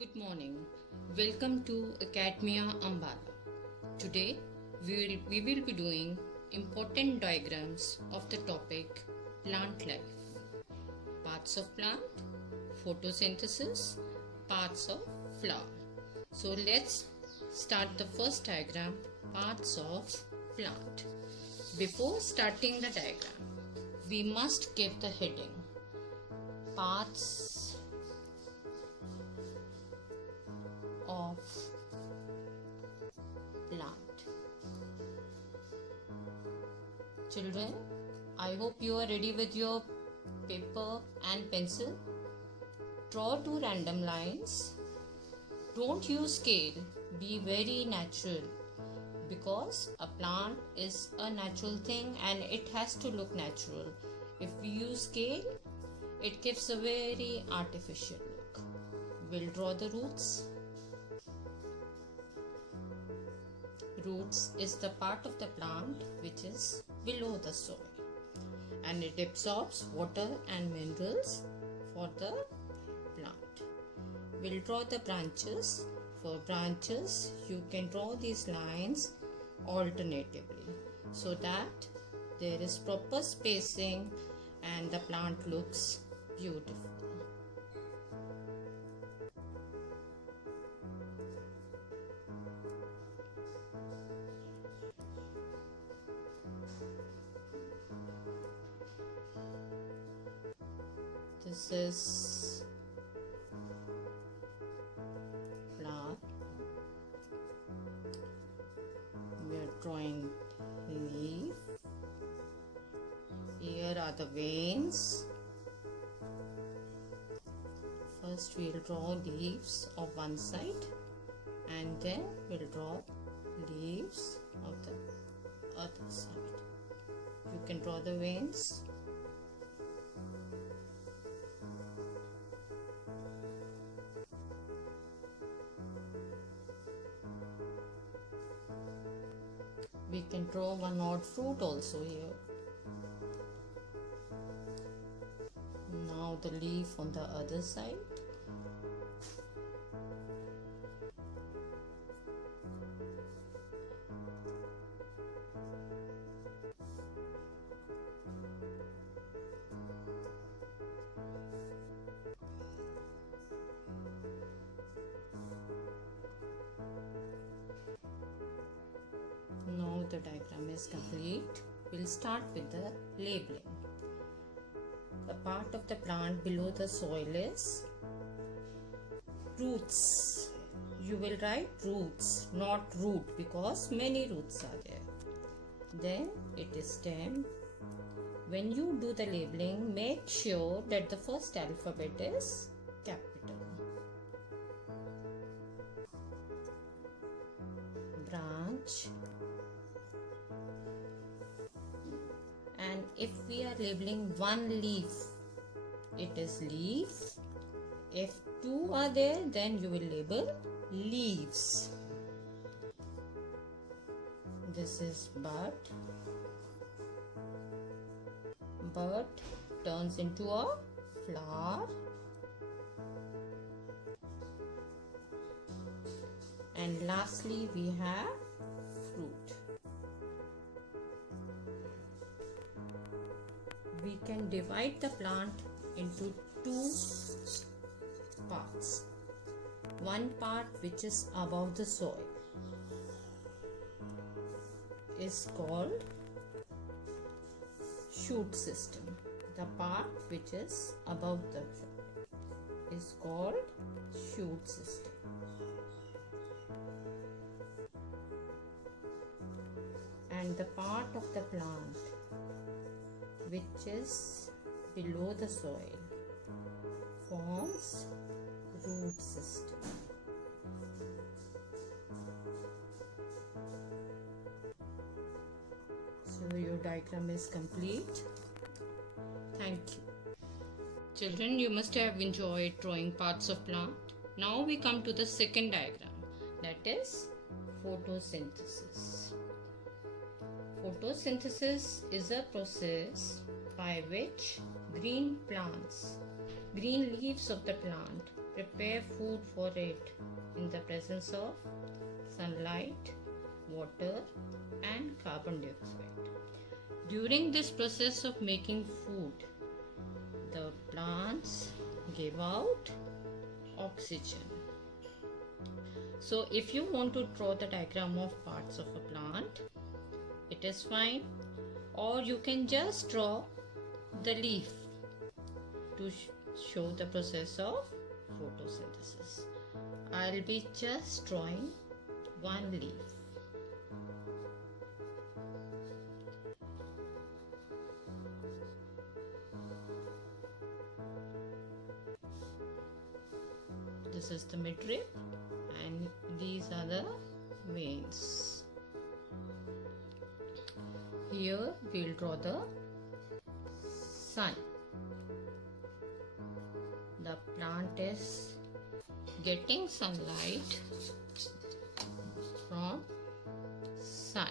Good morning. Welcome to Academia Ambala. Today we will be doing important diagrams of the topic plant life. Parts of plant, photosynthesis, parts of flower. So let's start the first diagram, parts of plant. Before starting the diagram, we must give the heading, parts of plant. Children, I hope you are ready with your paper and pencil. Draw two random lines. Don't use scale. Be very natural, because a plant is a natural thing and it has to look natural. If we use scale, it gives a very artificial look. We'll draw the roots. Roots is the part of the plant which is below the soil, and it absorbs water and minerals for the plant. We'll draw the branches. For branches, you can draw these lines alternatively so that there is proper spacing and the plant looks beautiful. This is flower. We are drawing leaf. Here are the veins. First we'll draw leaves of one side, and then we'll draw leaves of the other side. You can draw the veins. We can draw one odd fruit also here. Now the leaf on the other side. Now the diagram is complete. We'll start with the labeling. The part of the plant below the soil is roots. You will write roots, not root, because many roots are there. Then it is stem. When you do the labeling, make sure that the first alphabet is capital. Branch. And if we are labeling one leaf, it is leaf. If two are there, then you will label leaves. This is bud. Bud turns into a flower. And lastly, we have fruit. We can divide the plant into two parts. One part which is above the soil is called shoot system. The part which is above the soil is called shoot system. And the part of the plant which is below the soil forms root system. So your diagram is complete. Thank you. Children, you must have enjoyed drawing parts of plant. Now we come to the second diagram, that is photosynthesis. Photosynthesis is a process by which green plants, green leaves of the plant prepare food for it in the presence of sunlight, water, and carbon dioxide. During this process of making food, the plants give out oxygen. So if you want to draw the diagram of parts of a plant, it is fine, or you can just draw the leaf to show the process of photosynthesis. I'll be just drawing one leaf. This is the midrib and these are the veins. Here we'll draw the sun. The plant is getting sunlight from sun.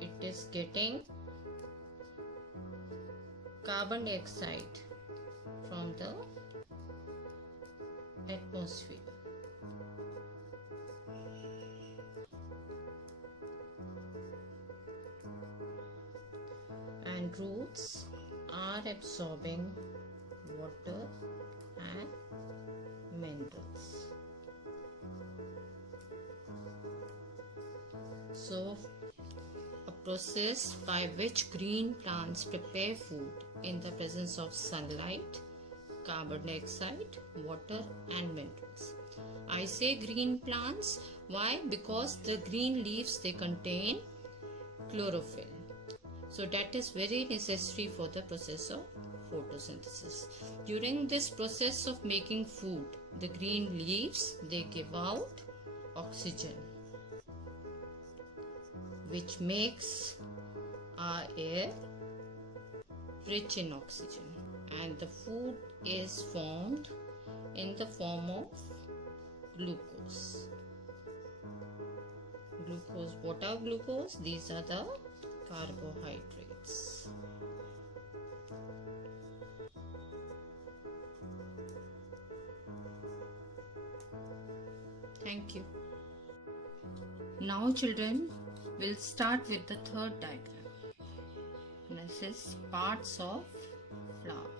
It is getting carbon dioxide from the atmosphere. And roots are absorbing water and minerals. So, a process by which green plants prepare food in the presence of sunlight, carbon dioxide, water and minerals. I say green plants, why? Because the green leaves, they contain chlorophyll. So that is very necessary for the process of photosynthesis. During this process of making food, the green leaves, they give out oxygen, which makes our air rich in oxygen, and the food is formed in the form of glucose. Glucose, what are glucose? These are the carbohydrates. Thank you. Now children, we'll start with the third diagram. This is parts of flower.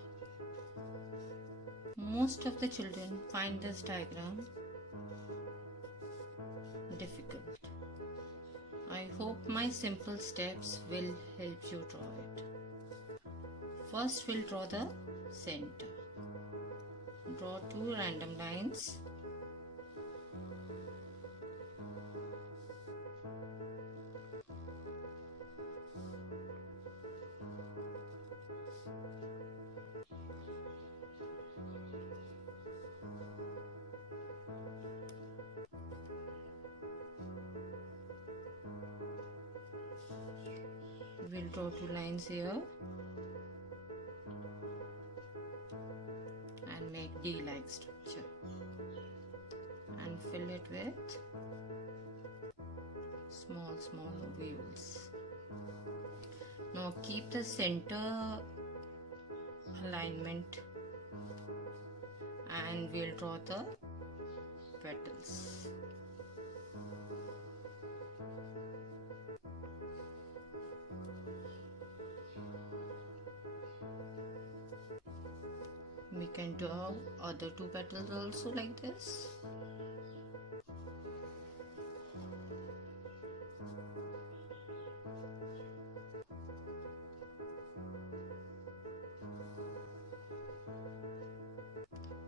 Most of the children find this diagram difficult. I hope my simple steps will help you draw it. First, we'll draw the center. Draw two random lines. We'll draw two lines here and make D-like structure and fill it with small ovules. Now keep the center alignment and we'll draw the petals. We can draw other two petals also like this.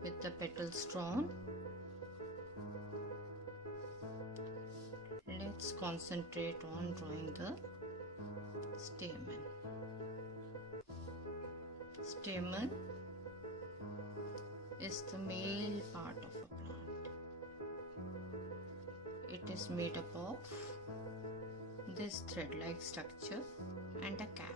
With the petals drawn, let's concentrate on drawing the stamen. Stamen is the male part of a plant. It is made up of this thread-like structure and a cap.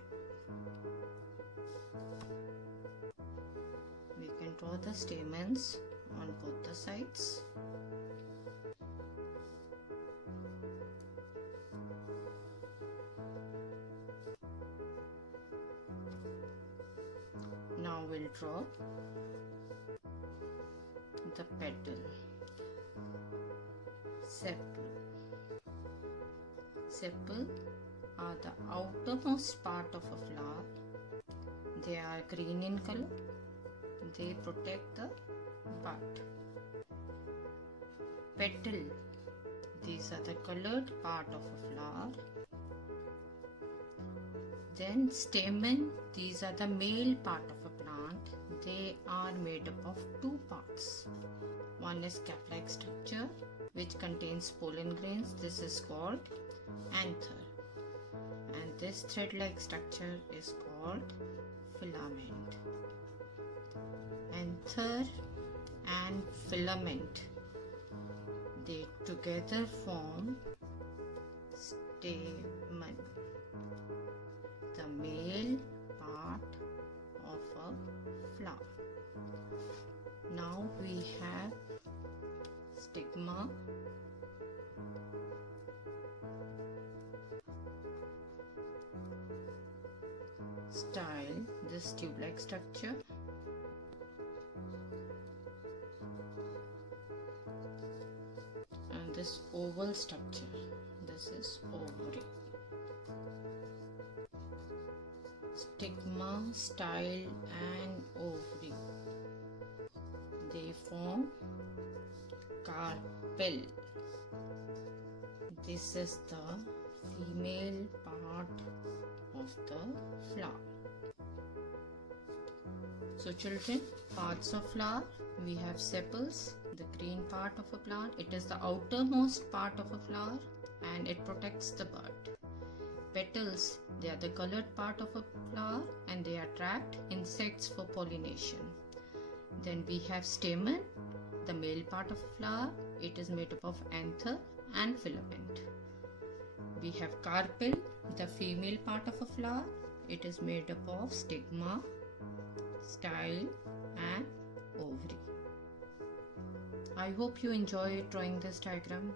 We can draw the stamens on both the sides. will draw the petal. Sepal. Sepal are the outermost part of a flower. They are green in color. They protect the bud. Petal. These are the colored part of a flower. Then stamen. These are the male part of a plant. They are made up of two parts. One is cap-like structure which contains pollen grains. This is called anther. And this thread-like structure is called filament. Anther and filament, they together form stamen, the male part of a flower. Now we have stigma, style, this tube-like structure, and this oval structure, this is ovary. Stigma, style and ovary, they form carpel. This is the female part of the flower. So children, parts of flower, we have sepals, the green part of a plant. It is the outermost part of a flower and it protects the bud. Petals, they are the colored part of a flower and they attract insects for pollination. Then we have stamen, the male part of a flower. It is made up of anther and filament. We have carpel, the female part of a flower. It is made up of stigma, style and ovary. I hope you enjoyed drawing this diagram.